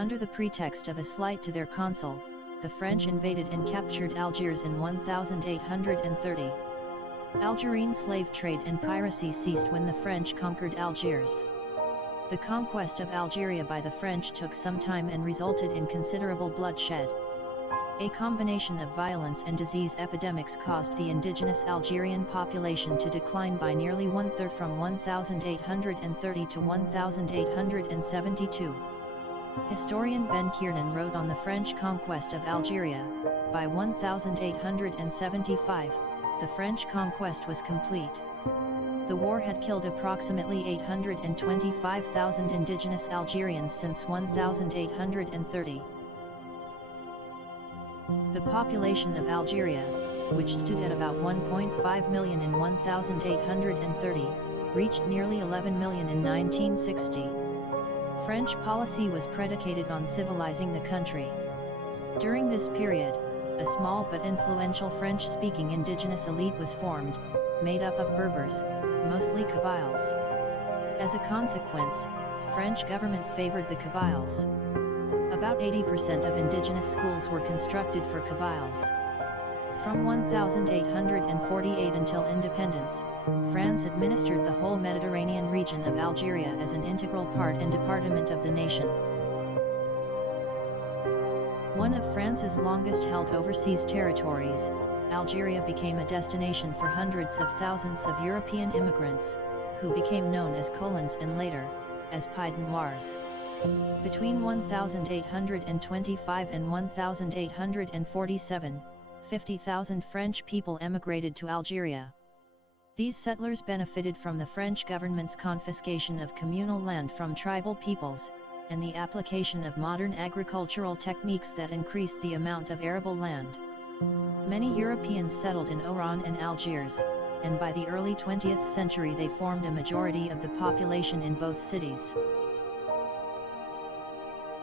Under the pretext of a slight to their consul, the French invaded and captured Algiers in 1830. Algerine slave trade and piracy ceased when the French conquered Algiers. The conquest of Algeria by the French took some time and resulted in considerable bloodshed. A combination of violence and disease epidemics caused the indigenous Algerian population to decline by nearly one-third from 1830 to 1872. Historian Ben Kiernan wrote on the French conquest of Algeria: by 1875, the French conquest was complete. The war had killed approximately 825,000 indigenous Algerians since 1830. The population of Algeria, which stood at about 1.5 million in 1830, reached nearly 11 million in 1960. French policy was predicated on civilizing the country. During this period, a small but influential French-speaking indigenous elite was formed, made up of Berbers, mostly Kabyles. As a consequence, French government favored the Kabyles. About 80% of indigenous schools were constructed for Kabyles. From 1848 until independence, France administered the whole Mediterranean region of Algeria as an integral part and department of the nation. One of France's longest-held overseas territories, Algeria became a destination for hundreds of thousands of European immigrants, who became known as colons and later, as pied noirs. Between 1825 and 1847, 50,000 French people emigrated to Algeria. These settlers benefited from the French government's confiscation of communal land from tribal peoples, and the application of modern agricultural techniques that increased the amount of arable land. Many Europeans settled in Oran and Algiers, and by the early 20th century they formed a majority of the population in both cities.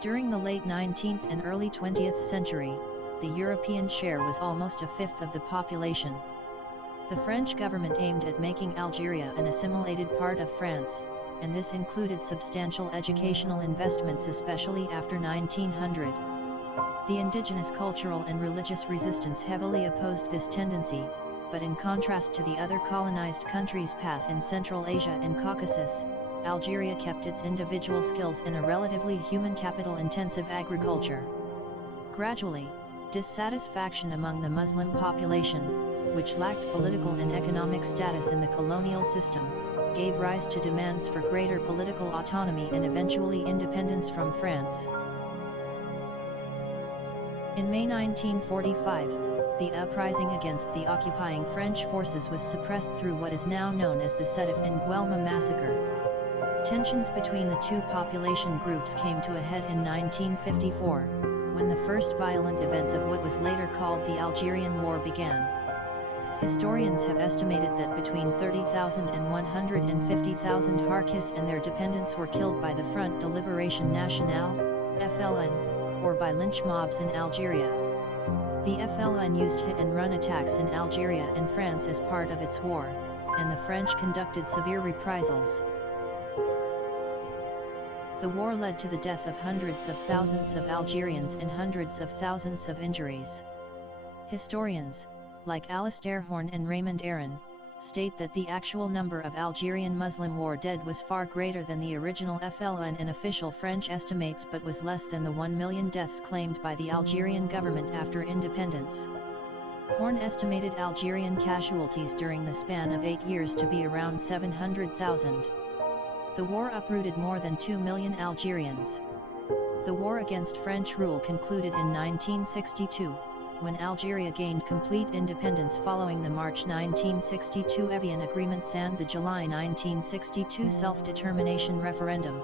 During the late 19th and early 20th century, the European share was almost a fifth of the population. The French government aimed at making Algeria an assimilated part of France, and this included substantial educational investments, especially after 1900. The indigenous cultural and religious resistance heavily opposed this tendency, but in contrast to the other colonized countries' path in Central Asia and Caucasus, Algeria kept its individual skills in a relatively human capital-intensive agriculture. Gradually, dissatisfaction among the Muslim population, which lacked political and economic status in the colonial system, gave rise to demands for greater political autonomy and eventually independence from France. In May 1945, the uprising against the occupying French forces was suppressed through what is now known as the Sétif and Guelma massacre. Tensions between the two population groups came to a head in 1954, when the first violent events of what was later called the Algerian War began. Historians have estimated that between 30,000 and 150,000 Harkis and their dependents were killed by the Front de Libération Nationale, FLN, or by lynch mobs in Algeria. The FLN used hit-and-run attacks in Algeria and France as part of its war, and the French conducted severe reprisals. The war led to the death of hundreds of thousands of Algerians and hundreds of thousands of injuries. Historians, like Alistair Horn and Raymond Aron, state that the actual number of Algerian Muslim war dead was far greater than the original FLN and official French estimates, but was less than the 1 million deaths claimed by the Algerian government after independence. Horn estimated Algerian casualties during the span of 8 years to be around 700,000. The war uprooted more than 2 million Algerians. The war against French rule concluded in 1962, when Algeria gained complete independence following the March 1962 Evian Agreements and the July 1962 self-determination referendum.